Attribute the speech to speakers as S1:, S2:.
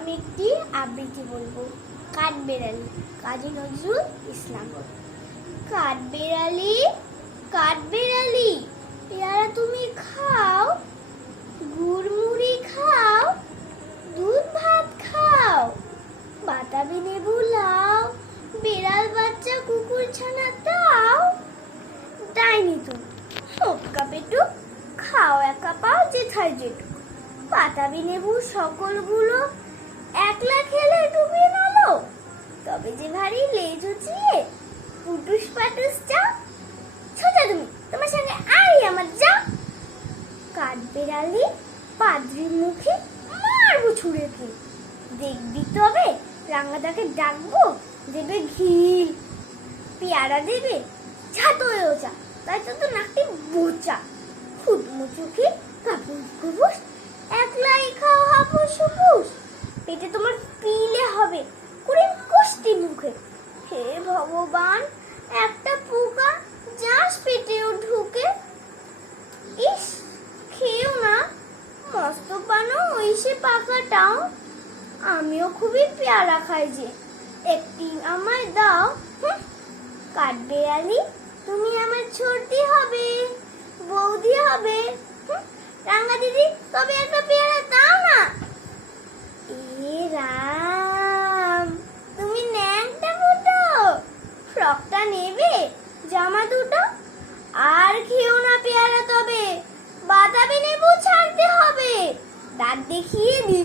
S1: আমি একটি আবৃত্তি বলব। কাঠবেড়ালি, কাজী নজরুল ইসলাম। কাঠবেড়ালি কাঠবেড়ালি, পেয়ারা তুমি খাও, গুড়মুড়ি খাও, দুধ ভাত খাও, বাতাবি লেবু লাও, বেড়াল বাচ্চা কুকুর ছানা দাও। দাইনি তুমি সবকা পেটু খাও, একা পাও, যেথায় যেটুক। বাতাবি লেবু, সকলগুলো একলা খেলে ডুবে নালো তবে যে ভারী লেজ পুটুস পাটুস সোজা তুমি, তোমার সঙ্গে আমার যা কাঠবেড়ালি পাদ্রির মুখে মারবো ছুঁড়ে কি দেখবি তবে রাঙ্গাদাকে ডাকবো, দেবে ঘি পেয়ারা দেবে ছাতয়েও চা, তাই তো নাকটি বোচা ফুটমো চোখে মুখে হে ভগবান, একটা পোকা যাস পেটেও ঢুকে। ইস, খেয়েও না। মস্ত পানো সে পাকাটাও। আমিও খুবই পেয়ারা খাই যে। একটি আমায় দাও কাঠবেড়ালি তুমি আমার ছোটি হবে বৌদি হবে হুঁ, রাঙ্গা দিদি তবে একটা পেয়ারা দাও না এ রাম তুমি ন্যাংটা ফুটো ফ্রকটা নেবে? জামা দুটো? আর খেও না পেয়ারা তবে। বাতাবি নেবু ছাড়তে হবে। দাঁত দেখিয়ে যে